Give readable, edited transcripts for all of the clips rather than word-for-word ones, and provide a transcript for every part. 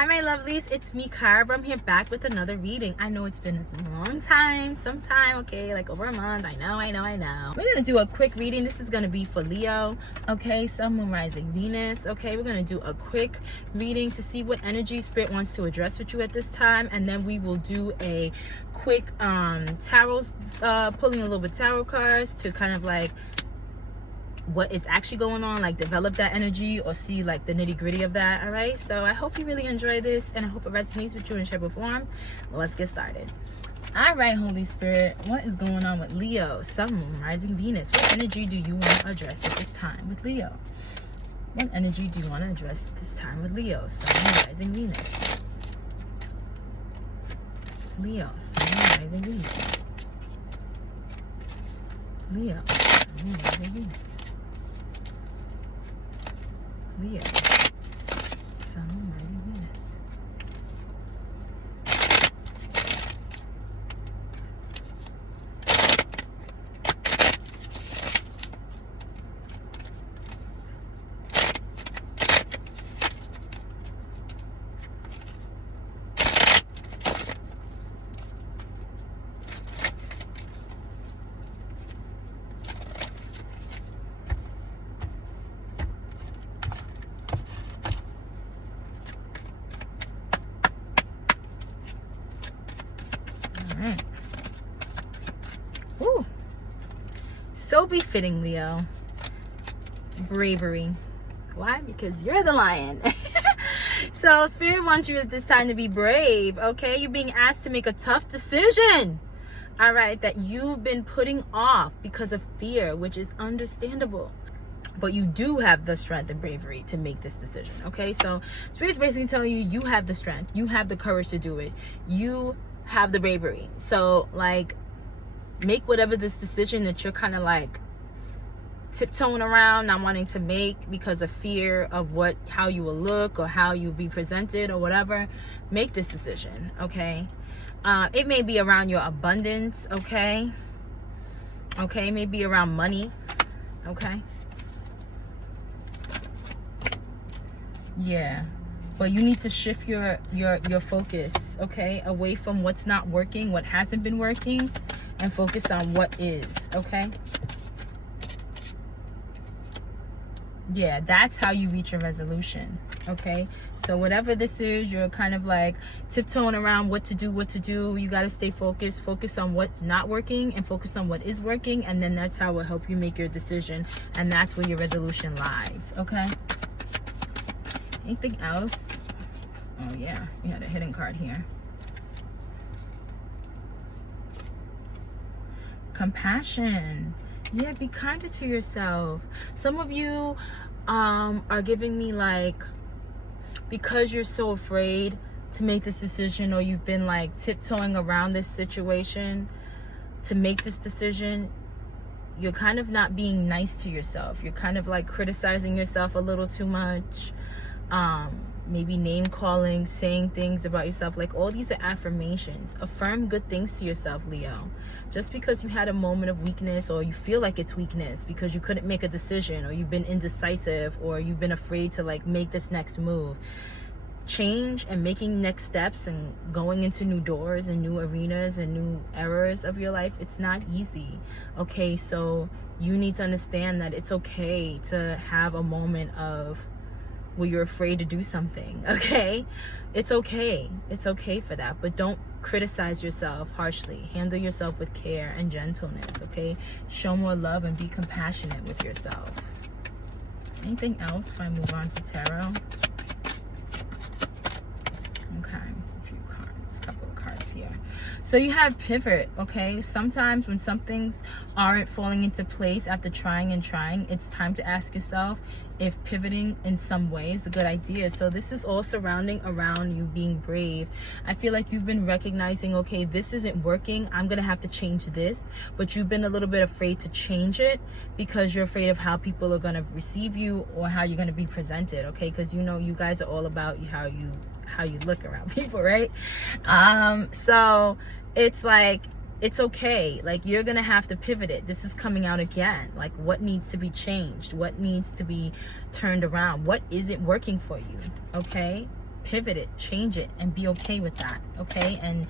Hi my lovelies, it's me Karaba. I'm here back with another reading. I know it's been a long time, okay, like over a month. I know. We're gonna do a quick reading. This is gonna be for Leo, okay, Sun, Moon, Rising, Venus, okay. We're gonna do a quick reading to see what energy Spirit wants to address with you at this time, and then we will do a quick tarot, pulling a little bit tarot cards to kind of like what is actually going on, like develop that energy or see like the nitty-gritty of that. All right, so I hope you really enjoy this and I hope it resonates with you in shape or form. Let's get started. All right, Holy Spirit, what is going on with Leo, Sun, Moon, Rising, Venus? What energy do you want to address at this time with Leo? What energy do you want to address at this time with Leo, Sun, Moon, Rising, Venus? Leo, Sun, Moon, Rising, Venus. Leo, Sun, Moon, Rising, Venus. Leo, Sun, Moon, Rising, Venus. Alright. Ooh. So befitting, Leo. Bravery. Why? Because you're the lion. So Spirit wants you at this time to be brave, okay? You're being asked to make a tough decision, all right, that you've been putting off because of fear, which is understandable. But you do have the strength and bravery to make this decision, okay? So Spirit's basically telling you, you have the strength, you have the courage to do it, you have the bravery. So like, make whatever this decision that you're kind of like tiptoeing around, not wanting to make because of fear of how you will look or how you'll be presented or whatever. Make this decision, okay? It may be around your abundance, okay? Okay, it may be around money, okay? Yeah, but you need to shift your focus, okay, away from what's not working, what hasn't been working, and focus on what is, okay? Yeah, that's how you reach a resolution, okay? So whatever this is, you're kind of like tiptoeing around what to do. You got to stay focused. Focus on what's not working and focus on what is working, and then that's how it will help you make your decision, and that's where your resolution lies, okay? Anything else? Oh yeah, we had a hidden card here. Compassion. Yeah, be kinder to yourself. Some of you are giving me like, because you're so afraid to make this decision, or you've been like tiptoeing around this situation to make this decision, you're kind of not being nice to yourself. You're kind of like criticizing yourself a little too much. Maybe name calling, saying things about yourself. Like, all these are affirmations. Affirm good things to yourself, Leo. Just because you had a moment of weakness, or you feel like it's weakness because you couldn't make a decision, or you've been indecisive, or you've been afraid to like make this next move, change and making next steps and going into new doors and new arenas and new eras of your life, it's not easy, okay? So you need to understand that it's okay to have a moment of where you're afraid to do something, okay? It's okay for that, but don't criticize yourself harshly. Handle yourself with care and gentleness, okay? Show more love and be compassionate with yourself. Anything else if I move on to tarot? Okay, a few cards, couple of cards here. So you have pivot, okay? Sometimes when some things aren't falling into place after trying and trying, it's time to ask yourself if pivoting in some way is a good idea. So this is all surrounding around you being brave. I feel like you've been recognizing, okay, this isn't working, I'm gonna have to change this, but you've been a little bit afraid to change it because you're afraid of how people are gonna receive you or how you're gonna be presented, okay? Because you know you guys are all about how you look around people, right? So it's like, it's okay. Like, you're gonna have to pivot it. This is coming out again. Like, what needs to be changed? What needs to be turned around? What isn't working for you? Okay? pivot it, change it, and be okay with that, okay? And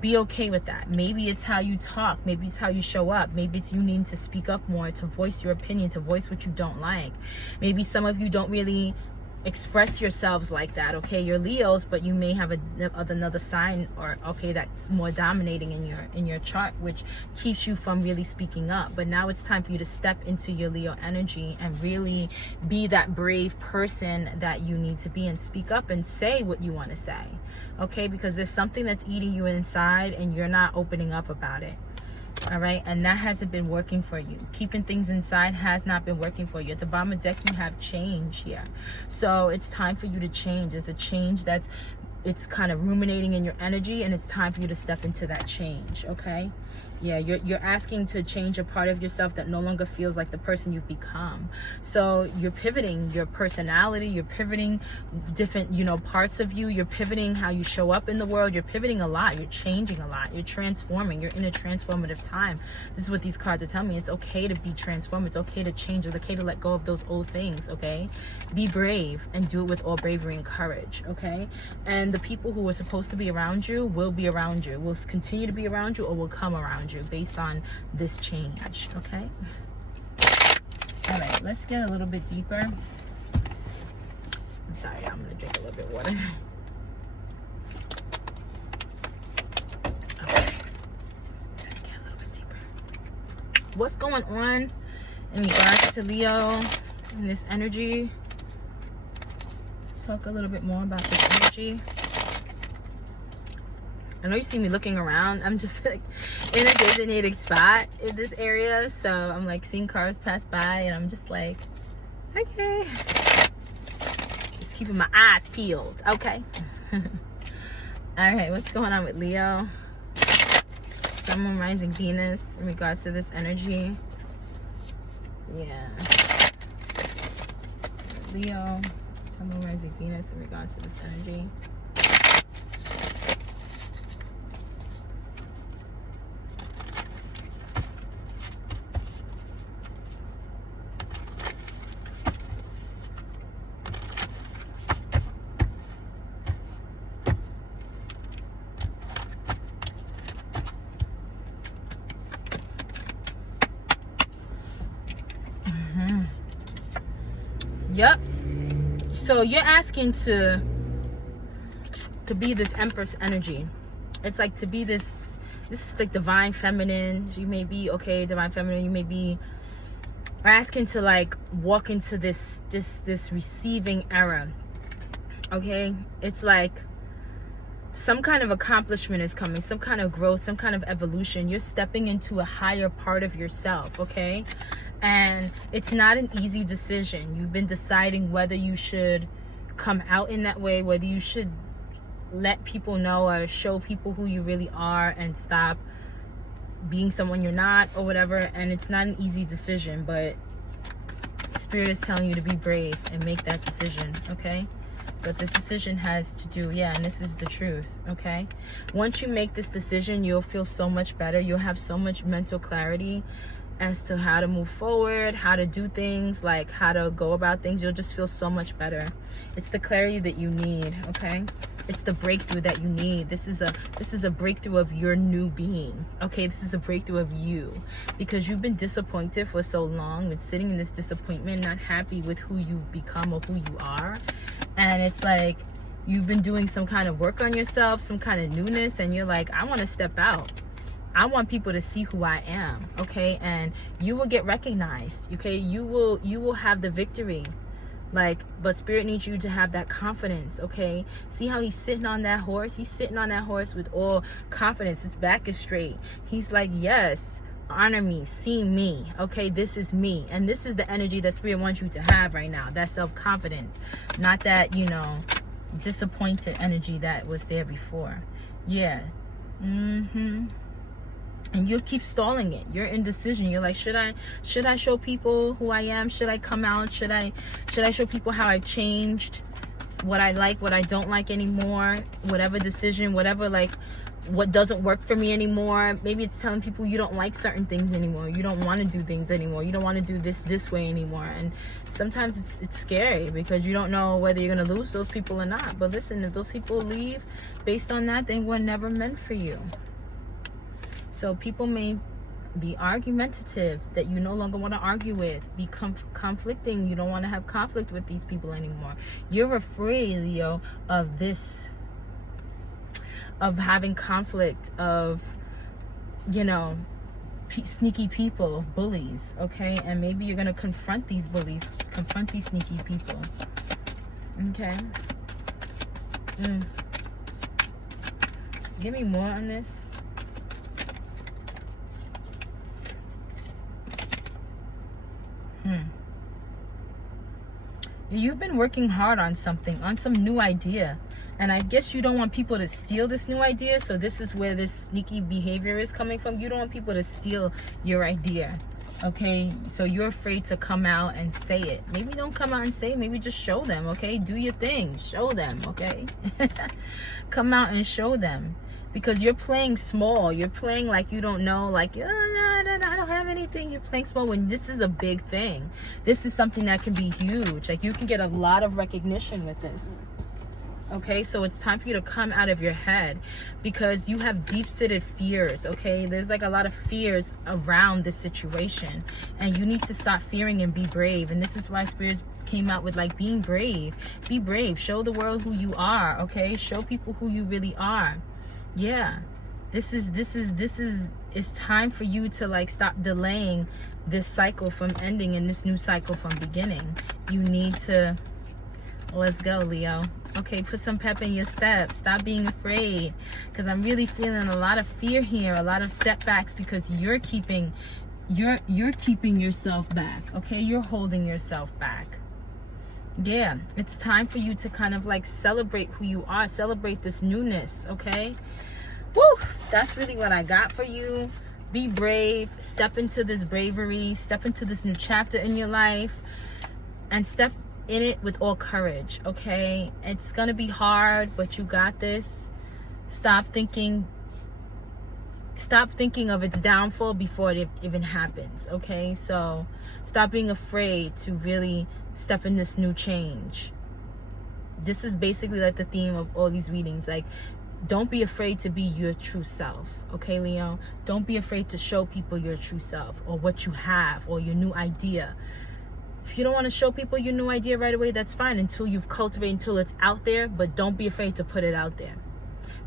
be okay with that. Maybe it's how you talk, maybe it's how you show up, maybe it's you needing to speak up more, to voice your opinion, to voice what you don't like. Maybe some of you don't really express yourselves like that, okay? You're Leos, but you may have another sign, or okay, that's more dominating in your chart, which keeps you from really speaking up. But now it's time for you to step into your Leo energy and really be that brave person that you need to be, and speak up and say what you want to say, okay? Because there's something that's eating you inside and you're not opening up about it. All right, and that hasn't been working for you. Keeping things inside has not been working for you. At the bottom of the deck, you have change here. So it's time for you to change. There's a change it's kind of ruminating in your energy, and it's time for you to step into that change, okay? Yeah, you're asking to change a part of yourself that no longer feels like the person you've become. So you're pivoting your personality, you're pivoting different, parts of you, you're pivoting how you show up in the world, you're pivoting a lot, you're changing a lot, you're transforming, you're in a transformative time. This is what these cards are telling me. It's okay to be transformed, it's okay to change, it's okay to let go of those old things, okay? Be brave and do it with all bravery and courage, okay? And the people who are supposed to be around you will be around you, will continue to be around you, or will come around you based on this change, okay? All right, let's get a little bit deeper. I'm sorry, I'm gonna drink a little bit of water. Okay, let's get a little bit deeper. What's going on in regards to Leo and this energy? Talk a little bit more about this energy. I know you see me looking around. I'm just like in a designated spot in this area. So I'm like seeing cars pass by and I'm just like, okay. Just keeping my eyes peeled, okay? All right, what's going on with Leo? Sun, Moon, Rising, Venus in regards to this energy. Yeah. Leo, Sun, Moon, Rising, Venus in regards to this energy. Yep. So you're asking to be this Empress energy. It's like to be this is like divine feminine. You may be, okay, divine feminine, you may be asking to like walk into this receiving era. Okay? It's like some kind of accomplishment is coming, some kind of growth, some kind of evolution. You're stepping into a higher part of yourself, okay? And it's not an easy decision. You've been deciding whether you should come out in that way, whether you should let people know or show people who you really are and stop being someone you're not or whatever. And it's not an easy decision, but Spirit is telling you to be brave and make that decision, okay? But this decision has to do, yeah, and this is the truth, okay? Once you make this decision, you'll feel so much better. You'll have so much mental clarity as to how to move forward, how to do things, like how to go about things. You'll just feel so much better. It's the clarity that you need, okay? It's the breakthrough that you need. This is a breakthrough of your new being, okay? This is a breakthrough of you, because you've been disappointed for so long, been sitting in this disappointment, not happy with who you've become or who you are. And it's like you've been doing some kind of work on yourself, some kind of newness, and you're like, I want to step out. I want people to see who I am, okay? And you will get recognized, okay? You will have the victory, like, but Spirit needs you to have that confidence, okay? See how he's sitting on that horse? He's sitting on that horse with all confidence. His back is straight. He's like, yes, honor me, see me, okay? This is me. And this is the energy that Spirit wants you to have right now, that self-confidence, not that, disappointed energy that was there before. Yeah. And you'll keep stalling it. You're indecision. You're like, should I show people who I am? Should I come out? Should I show people how I've changed, what I like, what I don't like anymore? Whatever decision, whatever, like, what doesn't work for me anymore. Maybe it's telling people you don't like certain things anymore. You don't want to do things anymore. You don't want to do this way anymore. And sometimes it's scary because you don't know whether you're going to lose those people or not. But listen, if those people leave based on that, they were never meant for you. So people may be argumentative that you no longer want to argue with. Be conflicting. You don't want to have conflict with these people anymore. You're afraid, Leo, of this, of having conflict, of, you know, sneaky people, bullies, okay? And maybe you're going to confront these bullies, confront these sneaky people, okay? Give me more on this. You've been working hard on something, on some new idea. And I guess you don't want people to steal this new idea. So this is where this sneaky behavior is coming from. You don't want people to steal your idea. Okay, so you're afraid to come out and say it. Maybe don't come out and say it. Maybe just show them, okay? Do your thing. Show them, okay? Come out and show them. Because you're playing small. You're playing like you don't know, like, I don't have anything. You're playing small when this is a big thing. This is something that can be huge. Like, you can get a lot of recognition with this. Okay, so it's time for you to come out of your head because you have deep-seated fears, okay? There's like a lot of fears around this situation, and you need to stop fearing and be brave. And this is why spirits came out with like being brave. Be brave. Show the world who you are, okay? Show people who you really are. Yeah, it's time for you to like stop delaying this cycle from ending and this new cycle from beginning. You need to, let's go, Leo. Okay, put some pep in your step. Stop being afraid, because I'm really feeling a lot of fear here, a lot of setbacks, because you're keeping yourself back. Okay, you're holding yourself back. Yeah, it's time for you to kind of like celebrate who you are, celebrate this newness. Okay, woo, that's really what I got for you. Be brave, step into this bravery, step into this new chapter in your life, and step in it with all courage. Okay, it's gonna be hard, but you got this. Stop thinking of its downfall before it even happens. Okay, so stop being afraid to really step in this new change. This is basically like the theme of all these readings. Like, don't be afraid to be your true self. Okay, Leo, don't be afraid to show people your true self or what you have or your new idea. If you don't want to show people your new idea right away, that's fine, until you've cultivated, until it's out there. But don't be afraid to put it out there,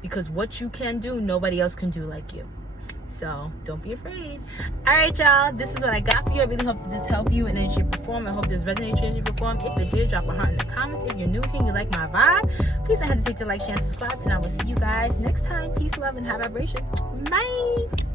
because what you can do, nobody else can do like you. So don't be afraid. All right, y'all, this is what I got for you. I really hope this helped you in any shape or form. I hope this resonated with you in any shape or form. If it did, drop a heart in the comments. If you're new here and you like my vibe, please don't hesitate to like, share, and subscribe, and I will see you guys next time. Peace, love, and high vibration. Bye.